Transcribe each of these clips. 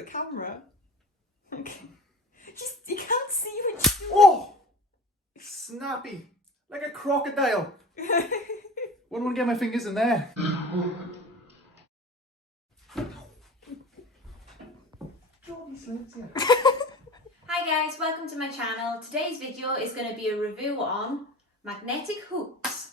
the camera. Okay. You can't see what you're doing. Oh! It's snappy. Like a crocodile. Wouldn't want to get my fingers in there. Hi guys, welcome to my channel. Today's video is going to be a review on magnetic hoops.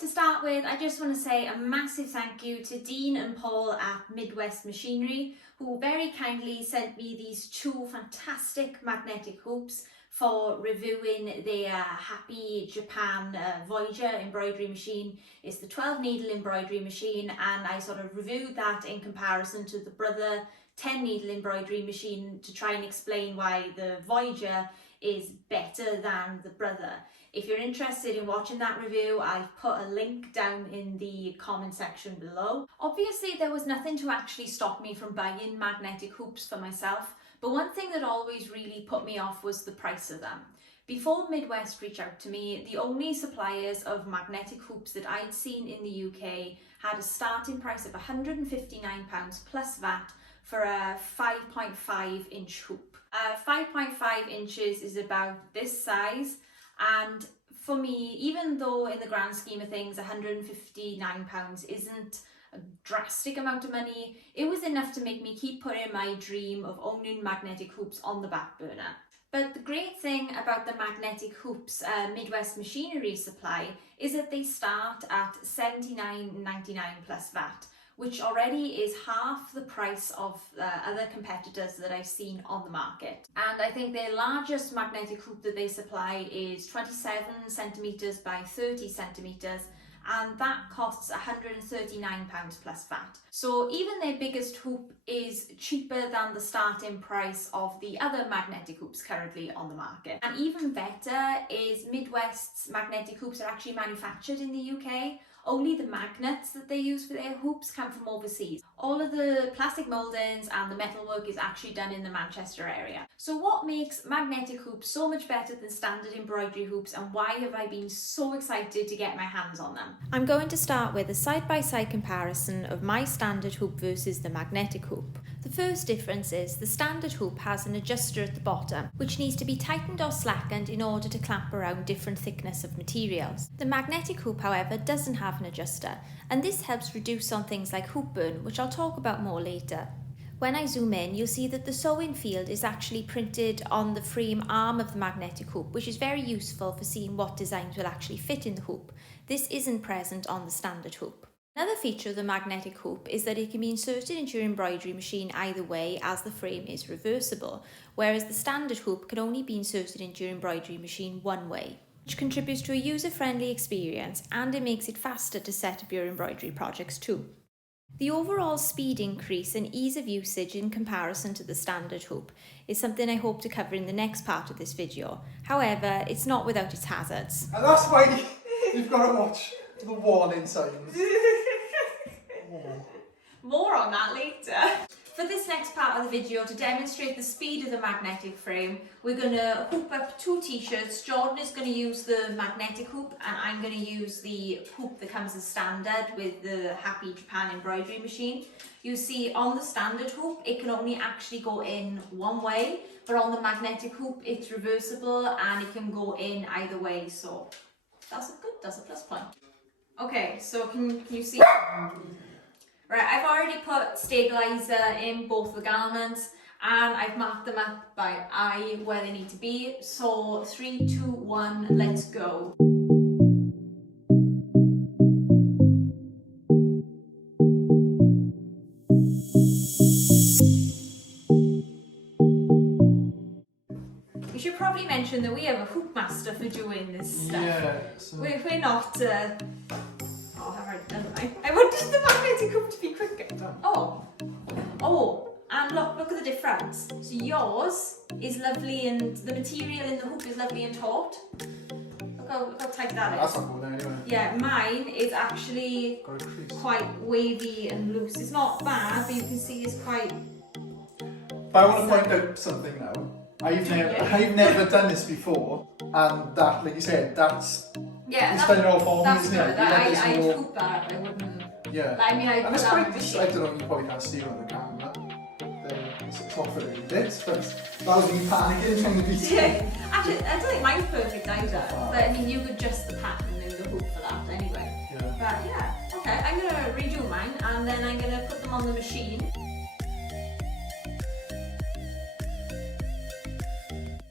To start with, I just want to say a massive thank you to Dean and Paul at Midwest Machinery, who very kindly sent me these two fantastic magnetic hoops for reviewing their Happy Japan Voyager embroidery machine. It's the 12 needle embroidery machine, and I sort of reviewed that in comparison to the Brother 10 needle embroidery machine to try and explain why the Voyager is better than the Brother. If you're interested in watching that review, I've put a link down in the comment section below. Obviously, there was nothing to actually stop me from buying magnetic hoops for myself, but one thing that always really put me off was the price of them. Before Midwest reached out to me, the only suppliers of magnetic hoops that I'd seen in the UK had a starting price of £159 plus VAT for a 5.5 inch hoop. 5.5 inches is about this size. And for me, even though in the grand scheme of things £159 isn't a drastic amount of money, it was enough to make me keep putting my dream of owning magnetic hoops on the back burner. But the great thing about the magnetic hoops Midwest Machinery supply is that they start at $79.99 plus VAT, which already is half the price of other competitors that I've seen on the market. And I think their largest magnetic hoop that they supply is 27 centimetres by 30 centimetres, and that costs £139 plus VAT. So even their biggest hoop is cheaper than the starting price of the other magnetic hoops currently on the market. And even better is Midwest's magnetic hoops are actually manufactured in the UK. Only the magnets that they use for their hoops come from overseas. All of the plastic mouldings and the metalwork is actually done in the Manchester area. So what makes magnetic hoops so much better than standard embroidery hoops, and why have I been so excited to get my hands on them? I'm going to start with a side-by-side comparison of my standard hoop versus the magnetic hoop. The first difference is the standard hoop has an adjuster at the bottom, which needs to be tightened or slackened in order to clamp around different thickness of materials. The magnetic hoop, however, doesn't have an adjuster, and this helps reduce on things like hoop burn, which I'll talk about more later. When I zoom in, you'll see that the sew-in field is actually printed on the frame arm of the magnetic hoop, which is very useful for seeing what designs will actually fit in the hoop. This isn't present on the standard hoop. Another feature of the magnetic hoop is that it can be inserted into your embroidery machine either way, as the frame is reversible, whereas the standard hoop can only be inserted into your embroidery machine one way, which contributes to a user-friendly experience, and it makes it faster to set up your embroidery projects too. The overall speed increase and ease of usage in comparison to the standard hoop is something I hope to cover in the next part of this video. However, it's not without its hazards. And that's why you've got to watch the warning signs. Oh. More on that later. For this next part of the video, to demonstrate the speed of the magnetic frame, we're going to hoop up two t-shirts. Jordan is going to use the magnetic hoop, and I'm going to use the hoop that comes as standard with the Happy Japan Embroidery Machine. You see on the standard hoop, it can only actually go in one way, but on the magnetic hoop, it's reversible and it can go in either way. So that's a plus point. Okay, so can you see? Right, I've already put stabiliser in both the garments, and I've marked them up by eye where they need to be. So 3, 2, 1, let's go. We should probably mention that we have a hoop master for doing this stuff. Yeah, so We're not... Never mind. I wanted the magnetic hoop to be quicker. Oh, and look at the difference. So yours is lovely, and the material in the hoop is lovely and taut. Look how tight that is. That's not going there anyway. Yeah, mine is actually quite wavy and loose. It's not bad, but you can see it's quite... But I want to point out something now. I've never done this before, and that, like you said, it's done it all for me, that's isn't good. it? I'd hope that I wouldn't. Yeah. I mean, I'd And put it's that quite, on the I machine. don't know, you probably can't see it on the camera. It's not for any bits, but that'll be panicking from the video. Actually, I don't think mine's perfect either. But I mean, you could adjust the pattern and the hoop for that anyway. Yeah. But yeah, okay, I'm gonna redo mine and then I'm gonna put them on the machine.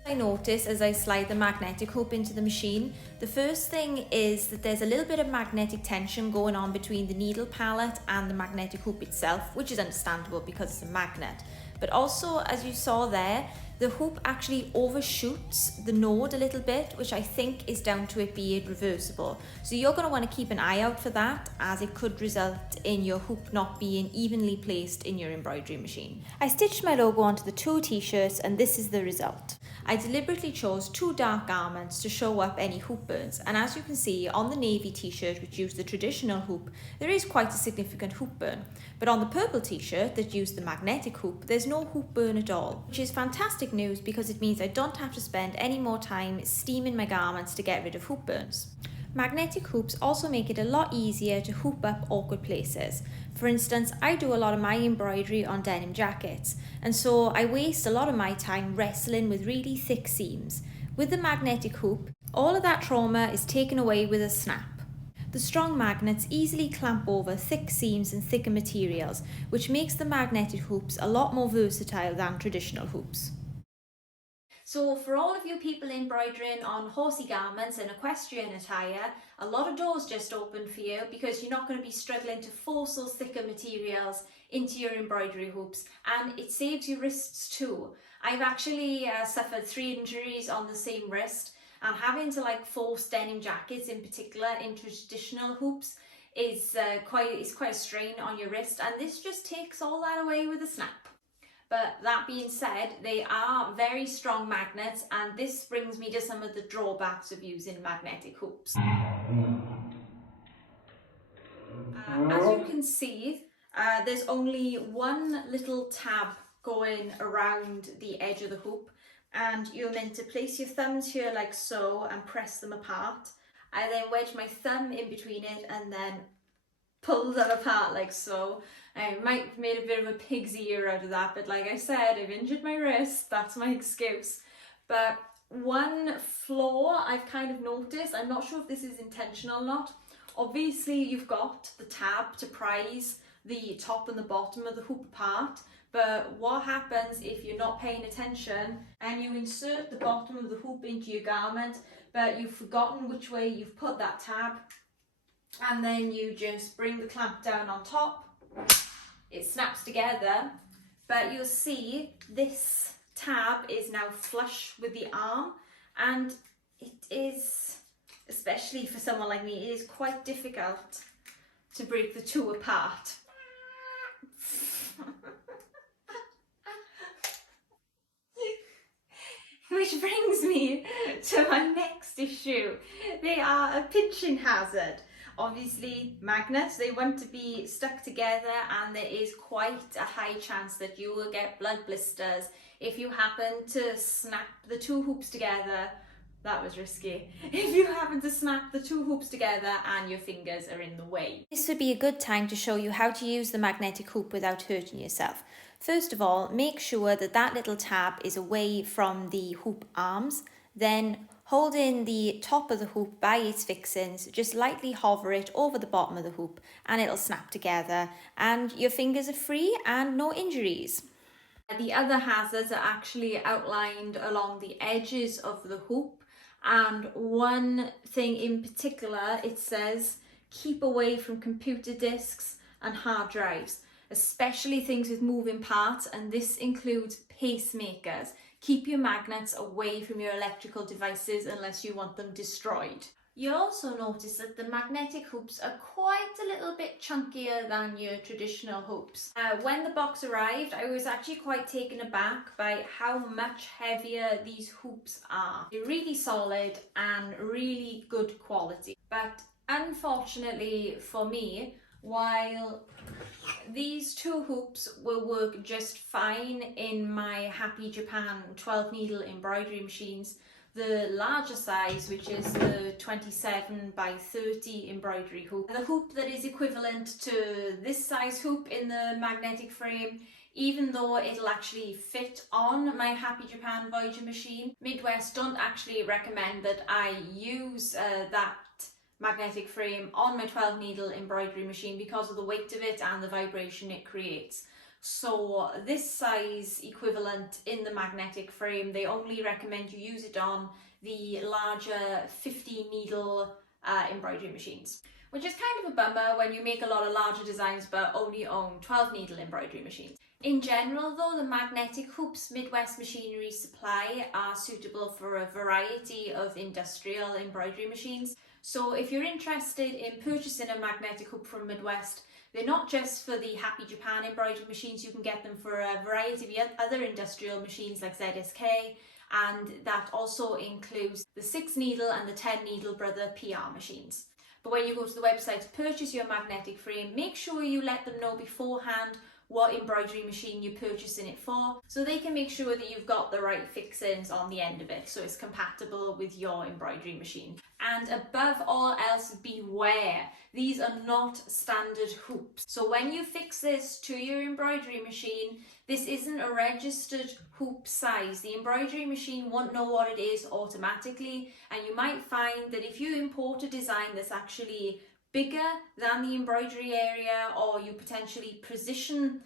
I notice as I slide the magnetic hoop into the machine, the first thing is that there's a little bit of magnetic tension going on between the needle pallet and the magnetic hoop itself, which is understandable because it's a magnet. But also, as you saw there, the hoop actually overshoots the node a little bit, which I think is down to it being reversible. So you're going to want to keep an eye out for that, as it could result in your hoop not being evenly placed in your embroidery machine. I stitched my logo onto the two t-shirts and this is the result. I deliberately chose two dark garments to show up any hoop burns, and as you can see on the navy t-shirt, which used the traditional hoop, there is quite a significant hoop burn. But on the purple t-shirt that used the magnetic hoop, there's no hoop burn at all, which is fantastic news because it means I don't have to spend any more time steaming my garments to get rid of hoop burns. Magnetic hoops also make it a lot easier to hoop up awkward places. For instance, I do a lot of my embroidery on denim jackets, and so I waste a lot of my time wrestling with really thick seams. With the magnetic hoop, all of that trauma is taken away with a snap. The strong magnets easily clamp over thick seams and thicker materials, which makes the magnetic hoops a lot more versatile than traditional hoops. So for all of you people embroidering on horsey garments and equestrian attire, a lot of doors just opened for you because you're not going to be struggling to force those thicker materials into your embroidery hoops, and it saves you wrists too. I've actually suffered 3 injuries on the same wrist, and having to force denim jackets in particular in traditional hoops is quite a strain on your wrist, and this just takes all that away with a snap. But that being said, they are very strong magnets, and this brings me to some of the drawbacks of using magnetic hoops. As you can see, there's only one little tab going around the edge of the hoop, and you're meant to place your thumbs here like so and press them apart. I then wedge my thumb in between it and then pull them apart like so. I might have made a bit of a pig's ear out of that, but like I said, I've injured my wrist, that's my excuse. But one flaw I've kind of noticed, I'm not sure if this is intentional or not. Obviously you've got the tab to prise the top and the bottom of the hoop apart, but what happens if you're not paying attention and you insert the bottom of the hoop into your garment, but you've forgotten which way you've put that tab, and then you just bring the clamp down on top, it snaps together, but you'll see this tab is now flush with the arm, and it is, especially for someone like me, it is quite difficult to break the two apart. Which brings me to my next issue. They are a pinching hazard. Obviously, magnets, they want to be stuck together, and there is quite a high chance that you will get blood blisters if you happen to snap the two hoops together. That was risky. If you happen to snap the two hoops together and your fingers are in the way. This would be a good time to show you how to use the magnetic hoop without hurting yourself. First of all, make sure that that little tab is away from the hoop arms. Then hold in the top of the hoop by its fixings, just lightly hover it over the bottom of the hoop and it'll snap together, and your fingers are free and no injuries. The other hazards are actually outlined along the edges of the hoop, and one thing in particular, it says keep away from computer disks and hard drives, especially things with moving parts, and this includes pacemakers. Keep your magnets away from your electrical devices unless you want them destroyed. You'll also notice that the magnetic hoops are quite a little bit chunkier than your traditional hoops. When the box arrived, I was actually quite taken aback by how much heavier these hoops are. They're really solid and really good quality. But unfortunately for me, while these two hoops will work just fine in my Happy Japan 12 needle embroidery machines, the larger size, which is the 27 by 30 embroidery hoop, the hoop that is equivalent to this size hoop in the magnetic frame, even though it'll actually fit on my Happy Japan Voyager machine, Midwest don't actually recommend that I use that magnetic frame on my 12 needle embroidery machine because of the weight of it and the vibration it creates. So this size equivalent in the magnetic frame, they only recommend you use it on the larger 50 needle embroidery machines, which is kind of a bummer when you make a lot of larger designs but only own 12 needle embroidery machines. In general though, the magnetic hoops Midwest Machinery supply are suitable for a variety of industrial embroidery machines. So if you're interested in purchasing a magnetic hoop from Midwest, they're not just for the Happy Japan embroidery machines, you can get them for a variety of other industrial machines like ZSK, and that also includes the 6 needle and the 10 needle brother PR machines. But when you go to the website to purchase your magnetic frame, make sure you let them know beforehand what embroidery machine you're purchasing it for, so they can make sure that you've got the right fixings on the end of it so it's compatible with your embroidery machine. And above all else, beware, these are not standard hoops. So when you fix this to your embroidery machine, this isn't a registered hoop size. The embroidery machine won't know what it is automatically, and you might find that if you import a design that's actually bigger than the embroidery area, or you potentially position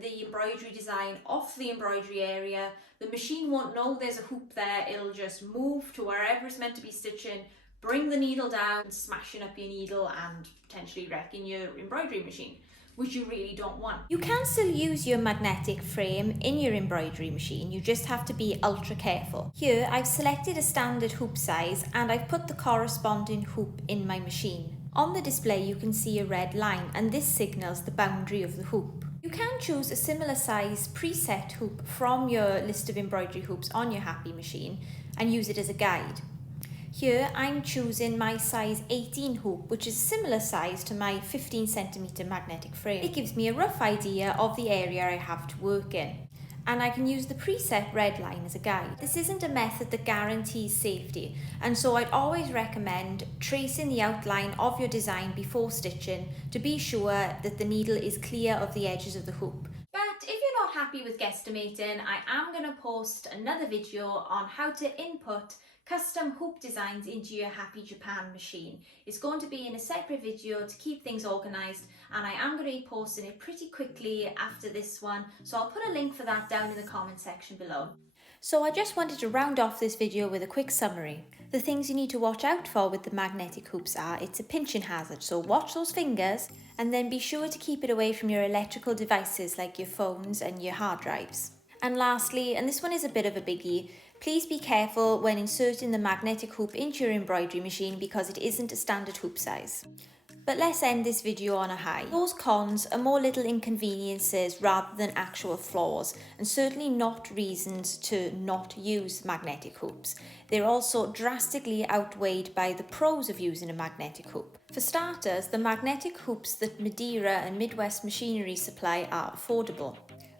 the embroidery design off the embroidery area, the machine won't know there's a hoop there. It'll just move to wherever it's meant to be stitching, bring the needle down, smashing up your needle and potentially wrecking your embroidery machine, which you really don't want. You can still use your magnetic frame in your embroidery machine, you just have to be ultra careful. Here I've selected a standard hoop size and I've put the corresponding hoop in my machine. On the display you can see a red line, and this signals the boundary of the hoop. You can choose a similar size preset hoop from your list of embroidery hoops on your Happy machine and use it as a guide. Here I'm choosing my size 18 hoop, which is similar size to my 15cm magnetic frame. It gives me a rough idea of the area I have to work in, and I can use the preset red line as a guide. This isn't a method that guarantees safety, and so I'd always recommend tracing the outline of your design before stitching to be sure that the needle is clear of the edges of the hoop. But if you're not happy with guesstimating, I am going to post another video on how to input custom hoop designs into your Happy Japan machine. It's going to be in a separate video to keep things organised, and I am going to be posting it pretty quickly after this one, so I'll put a link for that down in the comment section below. So I just wanted to round off this video with a quick summary. The things you need to watch out for with the magnetic hoops are, it's a pinching hazard, so watch those fingers, and then be sure to keep it away from your electrical devices like your phones and your hard drives. And lastly, and this one is a bit of a biggie, please be careful when inserting the magnetic hoop into your embroidery machine because it isn't a standard hoop size. But let's end this video on a high. Those cons are more little inconveniences rather than actual flaws, and certainly not reasons to not use magnetic hoops. They're also drastically outweighed by the pros of using a magnetic hoop. For starters, the magnetic hoops that Madeira and Midwest Machinery supply are affordable.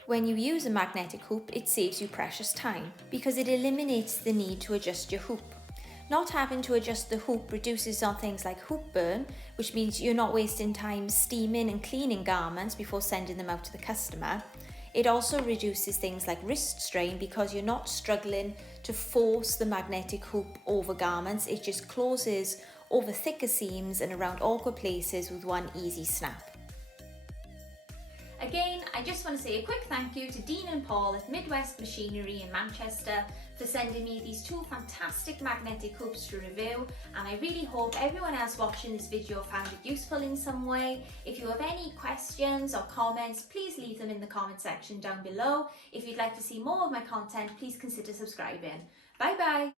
When you use a magnetic hoop, it saves you precious time because it eliminates the need to adjust your hoop. Not having to adjust the hoop reduces on things like hoop burn, which means you're not wasting time steaming and cleaning garments before sending them out to the customer. It also reduces things like wrist strain because you're not struggling to force the magnetic hoop over garments. It just closes over thicker seams and around awkward places with one easy snap. Again, I just want to say a quick thank you to Dean and Paul at Midwest Machinery in Manchester for sending me these two fantastic magnetic hoops to review, and I really hope everyone else watching this video found it useful in some way. If you have any questions or comments, please leave them in the comment section down below. If you'd like to see more of my content, please consider subscribing. Bye bye!